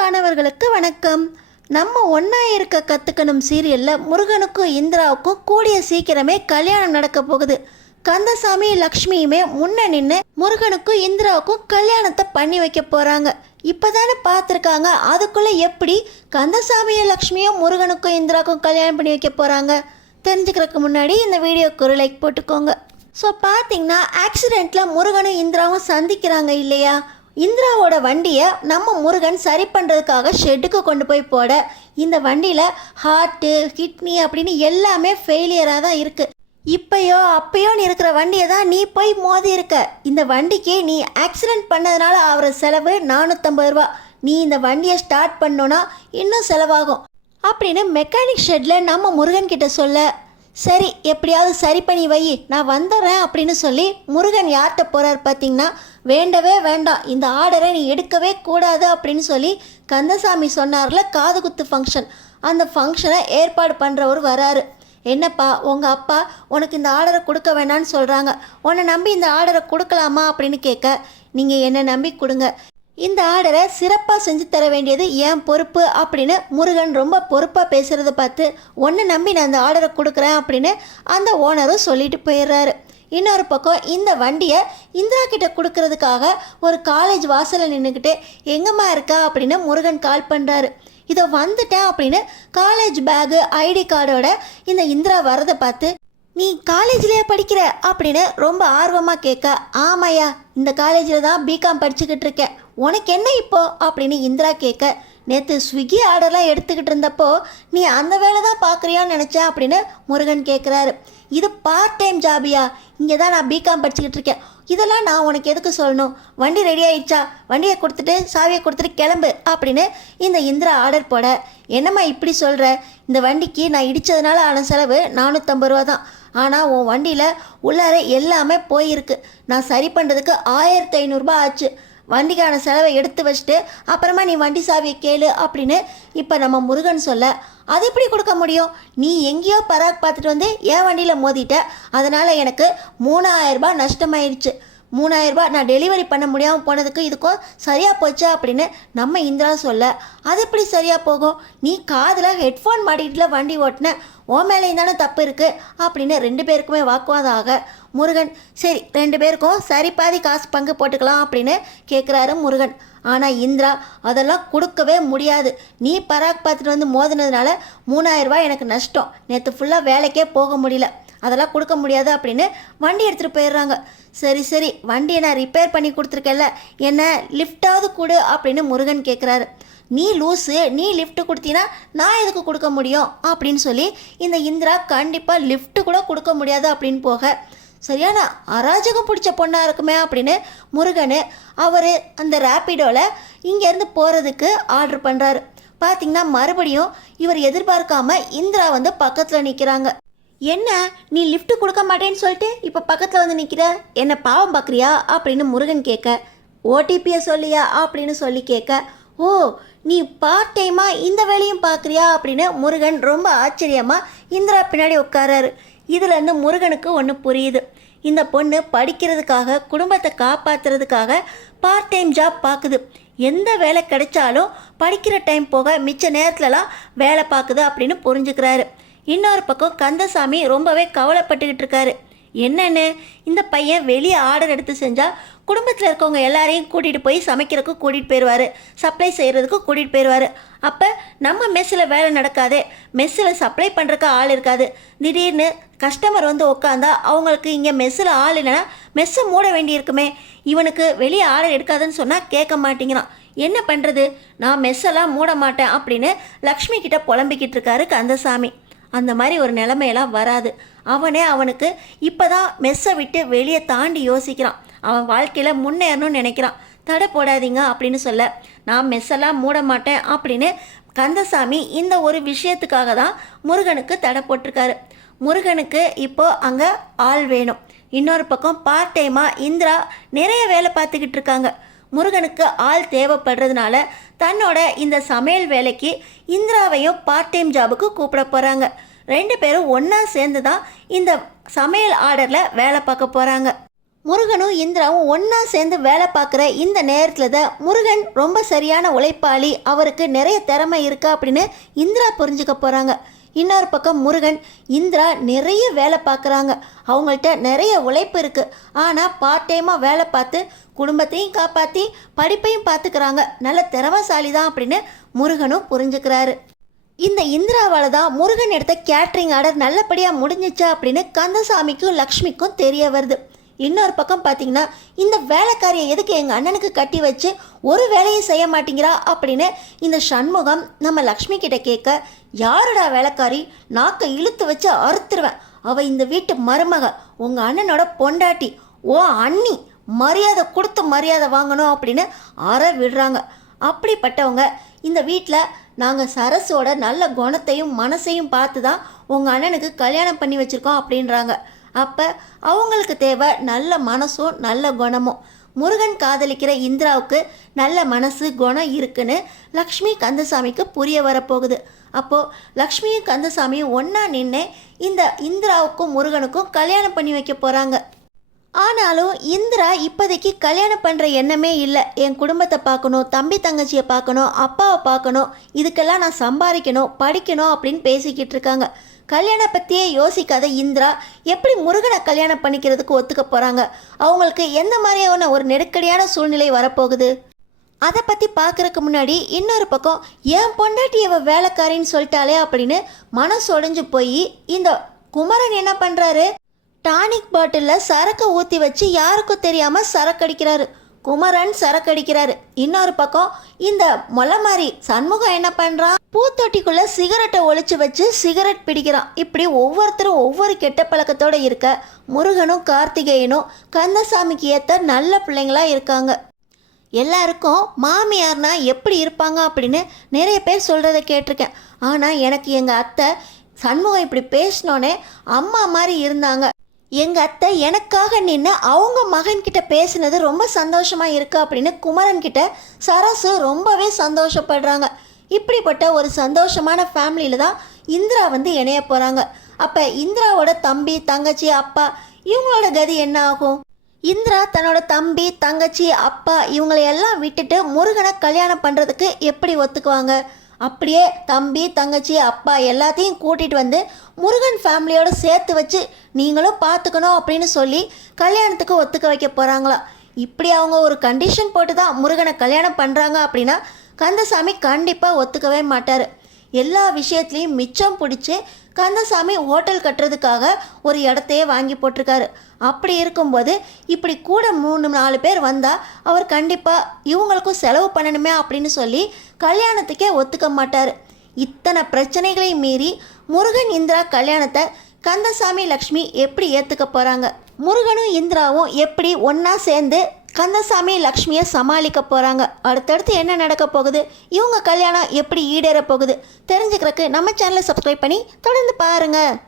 அன்பானவர்களுக்கு வணக்கம். நம்ம ஒன்றா இருக்க கற்றுக்கணும் சீரியலில் முருகனுக்கும் இந்திராவுக்கும் கூடிய சீக்கிரமே கல்யாணம் நடக்க போகுது. கந்தசாமி லக்ஷ்மியுமே முன்ன நின்று முருகனுக்கும் இந்திராவுக்கும் கல்யாணத்தை பண்ணி வைக்க போகிறாங்க. இப்போ தானே பார்த்துருக்காங்க, அதுக்குள்ளே எப்படி கந்தசாமியும் லக்ஷ்மியும் முருகனுக்கும் இந்திராவுக்கும் கல்யாணம் பண்ணி வைக்க போகிறாங்க தெரிஞ்சுக்கிறதுக்கு முன்னாடி இந்த வீடியோக்கு ஒரு லைக் போட்டுக்கோங்க. ஸோ பார்த்தீங்கன்னா ஆக்சிடெண்ட்டில் முருகனும் இந்திராவும் சந்திக்கிறாங்க இல்லையா. இந்திராவோட வண்டியை நம்ம முருகன் சரி பண்ணுறதுக்காக ஷெட்டுக்கு கொண்டு போய் போட இந்த வண்டியில் ஹார்ட்டு கிட்னி அப்படின்னு எல்லாமே ஃபெயிலியராக தான் இருக்குது. அப்பயோன்னு இருக்கிற வண்டியை தான் நீ போய் மோதி இருக்க. இந்த வண்டிக்கு நீ ஆக்சிடெண்ட் பண்ணதுனால ஆகிற செலவு 450 ரூபா. நீ இந்த வண்டியை ஸ்டார்ட் பண்ணோன்னா இன்னும் செலவாகும் அப்படின்னு மெக்கானிக் ஷெட்டில் நம்ம முருகன் கிட்ட சொல்ல, சரி எப்படியாவது சரி பண்ணி வை, நான் வந்துடுறேன் அப்படின்னு சொல்லி முருகன் யார்கிட்ட போகிறார் பார்த்தீங்கன்னா, வேண்டவே வேண்டாம், இந்த ஆர்டரை நீ எடுக்கவே கூடாது அப்படின்னு சொல்லி கந்தசாமி சொன்னார்ல காது குத்து ஃபங்க்ஷன், அந்த ஃபங்க்ஷனை ஏற்பாடு பண்ணுறவர் வராரு. என்னப்பா உங்கள் அப்பா உனக்கு இந்த ஆர்டரை கொடுக்க வேணான்னு சொல்கிறாங்க, உன்னை நம்பி இந்த ஆர்டரை கொடுக்கலாமா அப்படின்னு கேட்க, நீங்கள் என்னை நம்பி கொடுங்க, இந்த ஆர்டரை சிறப்பாக செஞ்சு தர வேண்டியது என் பொறுப்பு அப்படின்னு முருகன் ரொம்ப பொறுப்பாக பேசுகிறத பார்த்து ஒன்று நம்பி நான் அந்த ஆர்டரை கொடுக்குறேன் அப்படின்னு அந்த ஓனரும் சொல்லிட்டு போயிடுறாரு. இன்னொரு பக்கம் இந்த வண்டியை இந்திரா கிட்ட கொடுக்கறதுக்காக ஒரு காலேஜ் வாசலில் நின்றுக்கிட்டு எங்கம்மா இருக்கா அப்படின்னு முருகன் கால் பண்ணுறாரு. இதை வந்துட்டேன் அப்படின்னு காலேஜ் பேகு ஐடி கார்டோட இந்த இந்திரா வரதை பார்த்து, நீ காலேஜ்லேயே படிக்கிற அப்படின்னு ரொம்ப ஆர்வமாக கேட்க, ஆமாயா இந்த காலேஜில் தான் பிகாம் படிச்சுக்கிட்டு இருக்கேன், உனக்கு என்ன இப்போ அப்படின்னு இந்திரா கேட்க, நேற்று ஸ்விக்கி ஆர்டர்லாம் எடுத்துக்கிட்டு இருந்தப்போ நீ அந்த வேலை தான் பார்க்குறியான்னு நினச்சேன் அப்படின்னு முருகன் கேட்குறாரு. இது பார்ட் டைம் ஜாபியா, இங்கே தான் நான் பிகாம் படிச்சுக்கிட்டு இருக்கேன், இதெல்லாம் நான் உனக்கு எதுக்கு சொல்லணும், வண்டி ரெடி ஆகிடுச்சா, வண்டியை கொடுத்துட்டு சாவியை கொடுத்துட்டு கிளம்பு அப்படின்னு இந்த இந்திரா ஆர்டர் போட, என்னம்மா இப்படி சொல்கிற, இந்த வண்டிக்கு நான் இடித்ததுனால ஆன செலவு 450 ரூபா தான், ஆனால் உன் வண்டியில் உள்ளார எல்லாமே போயிருக்கு, நான் சரி பண்ணுறதுக்கு 1500 ரூபா ஆச்சு, வண்டிக்கான செலவை எடுத்து வச்சுட்டு அப்புறமா நீ வண்டி சாவியை கேளு அப்படின்னு இப்போ நம்ம முருகன் சொல்ல, அது எப்படி கொடுக்க முடியும், நீ எங்கேயோ பராக் பார்த்துட்டு வந்து என் வண்டியில் மோதிட்ட, அதனால் எனக்கு 3000 ரூபாய் நஷ்டமாயிடுச்சு, 3000 ரூபாய் நான் டெலிவரி பண்ண முடியாமல் போனதுக்கு இதுக்கும் சரியாக போச்சு அப்படின்னு நம்ம இந்திரா சொல்ல, அது எப்படி சரியாக போகும், நீ காதில் ஹெட்ஃபோன் மாட்டிக்கிட்டுல வண்டி ஓட்டின, ஓ மேலேயும் தானே தப்பு இருக்குது அப்படின்னு 2 பேருக்குமே வாக்குவாதம் ஆக, முருகன் சரி 2 பேருக்கும் சரி பாதி காசு பங்கு போட்டுக்கலாம் அப்படின்னு கேட்குறாரு முருகன். ஆனால் இந்திரா அதெல்லாம் கொடுக்கவே முடியாது, நீ பராக் பார்த்துட்டு வந்து மோதினதுனால 3000 ரூபாய் எனக்கு நஷ்டம், நேற்று ஃபுல்லாக வேலைக்கே போக முடியல, அதெல்லாம் கொடுக்க முடியாது அப்படின்னு வண்டி எடுத்துகிட்டு போயிடுறாங்க. சரி வண்டியை நான் ரிப்பேர் பண்ணி கொடுத்துருக்கேன்ல, என்ன லிஃப்டாவது கொடு அப்படின்னு முருகன் கேட்குறாரு. நீ லூஸு, நீ லிஃப்ட்டு கொடுத்தீங்கன்னா நான் எதுக்கு கொடுக்க முடியும் அப்படின்னு சொல்லி இந்த இந்திரா கண்டிப்பாக லிஃப்ட்டு கூட கொடுக்க முடியாது அப்படின்னு போக, சரியான அராஜகம் பிடிச்ச பொண்ணாக இருக்குமே அப்படின்னு முருகன் அவர் அந்த ரேப்பிடோவில் இங்கேருந்து போகிறதுக்கு ஆர்டர் பண்ணுறாரு. பார்த்திங்கன்னா மறுபடியும் இவர் எதிர்பார்க்காம இந்திரா வந்து பக்கத்தில் நிற்கிறாங்க. என்ன நீ லிஃப்ட் கொடுக்க மாட்டேன்னு சொல்லிட்டு இப்போ பக்கத்தில் வந்து நிற்கிற, என்ன பாவம் பார்க்குறியா அப்படின்னு முருகன் கேட்க, ஓடிபியை சொல்லியா அப்படின்னு சொல்லி கேட்க, ஓ நீ பார்ட் டைமாக இந்த வேலையும் பார்க்குறியா அப்படின்னு முருகன் ரொம்ப ஆச்சரியமாக இந்திரா பின்னாடி உட்காராரு. இதுலேருந்து முருகனுக்கு ஒன்று புரியுது, இந்த பொண்ணு படிக்கிறதுக்காக குடும்பத்தை காப்பாற்றுறதுக்காக பார்ட் டைம் ஜாப் பார்க்குது, எந்த வேலை கிடைச்சாலும் படிக்கிற டைம் போக மிச்ச நேரத்துலலாம் வேலை பார்க்குது அப்படின்னு புரிஞ்சுக்கிறாரு. இன்னொரு பக்கம் கந்தசாமி ரொம்பவே கவலைப்பட்டுக்கிட்டு இருக்காரு. என்னென்னு இந்த பையன் வெளியே ஆர்டர் எடுத்து செஞ்சால் குடும்பத்தில் இருக்கவங்க எல்லாரையும் கூட்டிகிட்டு போய் சமைக்கிறதுக்கு கூட்டிகிட்டு போயிடுவார், சப்ளை செய்கிறதுக்கு கூட்டிகிட்டு போயிடுவார், அப்போ நம்ம மெஸ்ஸில் வேலை நடக்காது, மெஸ்ஸில் சப்ளை பண்ணுறக்கு ஆள் இருக்காது, திடீர்னு கஸ்டமர் வந்து உட்காந்தா அவங்களுக்கு இங்கே மெஸ்ஸில் ஆள் இல்லைன்னா மெஸ்ஸை மூட வேண்டியிருக்குமே, இவனுக்கு வெளியே ஆர்டர் எடுக்காதுன்னு சொன்னால் கேட்க மாட்டேங்கிறான், என்ன பண்ணுறது, நான் மெஸ்ஸெல்லாம் மூட மாட்டேன் அப்படின்னு லக்ஷ்மி கிட்ட புலம்பிக்கிட்டு இருக்காரு கந்தசாமி. அந்த மாதிரி ஒரு நிலைமையெல்லாம் வராது, அவனுக்கு இப்போ தான் மெஸ்ஸை விட்டு வெளியே தாண்டி யோசிக்கிறான், அவன் வாழ்க்கையில் முன்னேறணும்னு நினைக்கிறான், தடை போடாதீங்க அப்படின்னு சொல்ல, நான் மெஸ்ஸெல்லாம் மூட மாட்டேன் அப்படின்னு கந்தசாமி இந்த ஒரு விஷயத்துக்காக தான் முருகனுக்கு தடை போட்டிருக்காரு. முருகனுக்கு இப்போது அங்கே ஆள் வேணும். இன்னொரு பக்கம் பார்ட் டைமாக இந்திரா நிறைய வேலை பார்த்துக்கிட்டு இருக்காங்க. முருகனுக்கு ஆள் தேவைப்படுறதுனால தன்னோட இந்த சமையல் வேலைக்கு இந்திராவையும் பார்ட் டைம் ஜாபுக்கு கூப்பிட போகிறாங்க. 2 பேரும் ஒன்றா சேர்ந்து தான் இந்த சமையல் ஆர்டரில் வேலை பார்க்க போகிறாங்க. முருகனும் இந்திராவும் ஒன்றா சேர்ந்து வேலை பார்க்குற இந்த நேரத்தில் தான் முருகன் ரொம்ப சரியான உழைப்பாளி, அவருக்கு நிறைய திறமை இருக்கா அப்படின்னு இந்திரா புரிஞ்சுக்க போகிறாங்க. இன்னொரு பக்கம் முருகன் இந்திரா நிறைய வேலை பார்க்குறாங்க, அவங்கள்ட்ட நிறைய உழைப்பு இருக்குது. ஆனால் பார்ட் டைமாக வேலை பார்த்து குடும்பத்தையும் காப்பாற்றி படிப்பையும் பார்த்துக்கிறாங்க, நல்ல திறமைசாலி தான் அப்படின்னு முருகனும் புரிஞ்சுக்கிறாரு. இந்த இந்திராவால் தான் முருகன் எடுத்த கேட்ரிங் ஆர்டர் நல்லபடியாக முடிஞ்சிச்சா அப்படின்னு கந்தசாமிக்கும் லக்ஷ்மிக்கும் தெரிய வருது. இன்னொரு பக்கம் பார்த்தீங்கன்னா, இந்த வேலைக்காரியை எதுக்கு எங்கள் அண்ணனுக்கு கட்டி வச்சு ஒரு வேலையும் செய்ய மாட்டேங்கிறா அப்படின்னு இந்த சண்முகம் நம்ம லக்ஷ்மி கிட்ட கேட்க, யாருடா வேலைக்காரி, நாக்கை இழுத்து வச்சு அறுத்துருவேன், அவள் இந்த வீட்டு மருமக, உங்கள் அண்ணனோட பொண்டாட்டி, ஓ அண்ணி, மரியாதை கொடுத்து மரியாதை வாங்கணும் அப்படின்னு விடுறாங்க. அப்படிப்பட்டவங்க இந்த வீட்டில் நாங்கள் சரஸோட நல்ல குணத்தையும் மனசையும் பார்த்து தான் உங்கள் அண்ணனுக்கு கல்யாணம் பண்ணி வச்சுருக்கோம் அப்படின்றாங்க. அப்போ அவங்களுக்கு தேவை நல்ல மனசும் நல்ல குணமும். முருகன் காதலிக்கிற இந்திராவுக்கு நல்ல மனசு குணம் இருக்குன்னு லக்ஷ்மி கந்தசாமிக்கு புரிய வரப்போகுது. அப்போது லக்ஷ்மியும் கந்தசாமியும் ஒன்றா நின்று இந்த இந்திராவுக்கும் முருகனுக்கும் கல்யாணம் பண்ணி வைக்க போகிறாங்க. ஆனாலும் இந்திரா இப்போதைக்கு கல்யாணம் பண்ணுற எண்ணமே இல்லை. என் குடும்பத்தை பார்க்கணும், தம்பி தங்கச்சியை பார்க்கணும், அப்பாவை பார்க்கணும், இதுக்கெல்லாம் நான் சம்பாதிக்கணும், படிக்கணும் அப்படின்னு பேசிக்கிட்டு இருக்காங்க. கல்யாணம் பற்றியே யோசிக்காத இந்திரா எப்படி முருகனை கல்யாணம் பண்ணிக்கிறதுக்கு ஒத்துக்க போகிறாங்க? அவங்களுக்கு எந்த மாதிரியான ஒரு நெருக்கடியான சூழ்நிலை வரப்போகுது? அதை பற்றி பார்க்குறதுக்கு முன்னாடி இன்னொரு பக்கம் என் பொண்டாட்டி இவ வேலைக்காரின்னு சொல்லிட்டாலே அப்படின்னு மனசு உடைஞ்சு போய் இந்த குமரன் என்ன பண்ணுறாரு, டானிக் பாட்டிலில் சரக்கு ஊற்றி வச்சு யாருக்கும் தெரியாமல் சரக்கடிக்கிறாரு. குமரன் சரக்கடிக்கிறாரு. இன்னொரு பக்கம் இந்த மொளை மாதிரி சண்முகம் என்ன பண்ணுறான், பூத்தொட்டிக்குள்ளே சிகரெட்டை ஒழிச்சு வச்சு சிகரெட் பிடிக்கிறான். இப்படி ஒவ்வொருத்தரும் ஒவ்வொரு கெட்ட பழக்கத்தோடு இருக்க முருகனும் கார்த்திகேயனும் கந்தசாமிக்கு ஏற்ற நல்ல பிள்ளைங்களா இருக்காங்க. எல்லாருக்கும் மாமியார்னா எப்படி இருப்பாங்க அப்படின்னு நிறைய பேர் சொல்கிறத கேட்டிருக்கேன். ஆனால் எனக்கு எங்கள் அத்தை சண்முகம் இப்படி பேசினோன்னே அம்மா மாதிரி இருந்தாங்க. எங்கள் அத்தை எனக்காக நின்று அவங்க மகன்கிட்ட பேசினது ரொம்ப சந்தோஷமாக இருக்கு அப்படின்னு குமரன்கிட்ட சரசு ரொம்பவே சந்தோஷப்படுறாங்க. இப்படிப்பட்ட ஒரு சந்தோஷமான ஃபேமிலியில் தான் இந்திரா வந்து இணைய போகிறாங்க. அப்போ இந்திராவோட தம்பி தங்கச்சி அப்பா இவங்களோட கதி என்ன ஆகும்? இந்திரா தன்னோட தம்பி தங்கச்சி அப்பா இவங்களையெல்லாம் விட்டுட்டு முருகனை கல்யாணம் பண்ணுறதுக்கு எப்படி ஒத்துக்குவாங்க? அப்படியே தம்பி தங்கச்சி அப்பா எல்லாத்தையும் கூட்டிகிட்டு வந்து முருகன் ஃபேமிலியோடு சேர்த்து வச்சு நீங்களும் பார்த்துக்கணும் அப்படின்னு சொல்லி கல்யாணத்துக்கு ஒத்துக்க வைக்க போகிறாங்களா? இப்படி அவங்க ஒரு கண்டிஷன் போட்டு தான் முருகனை கல்யாணம் பண்ணுறாங்க அப்படின்னா கந்தசாமி கண்டிப்பாக ஒத்துக்கவே மாட்டார். எல்லா விஷயத்துலேயும் மிச்சம் பிடிச்சி கந்தசாமி ஹோட்டல் கட்டுறதுக்காக ஒரு இடத்தையே வாங்கி போட்டிருக்காரு. அப்படி இருக்கும்போது இப்படி கூட 3-4 பேர் வந்தால் அவர் கண்டிப்பாக இவங்களுக்கும் செலவு பண்ணணுமே அப்படின்னு சொல்லி கல்யாணத்துக்கே ஒத்துக்க மாட்டார். இத்தனை பிரச்சனைகளையும் மீறி முருகன் இந்திரா கல்யாணத்தை கந்தசாமி லக்ஷ்மி எப்படி ஏற்றுக்க போகிறாங்க? முருகனும் இந்திராவும் எப்படி ஒன்றா சேர்ந்து கந்தசாமி லக்ஷ்மியை சமாளிக்க போகிறாங்க? அடுத்தடுத்து என்ன நடக்க போகுது? இவங்க கல்யாணம் எப்படி ஈடேற போகுது? தெரிஞ்சுக்கிறதுக்கு நம்ம சேனலை சப்ஸ்கிரைப் பண்ணி தொடர்ந்து பாருங்கள்.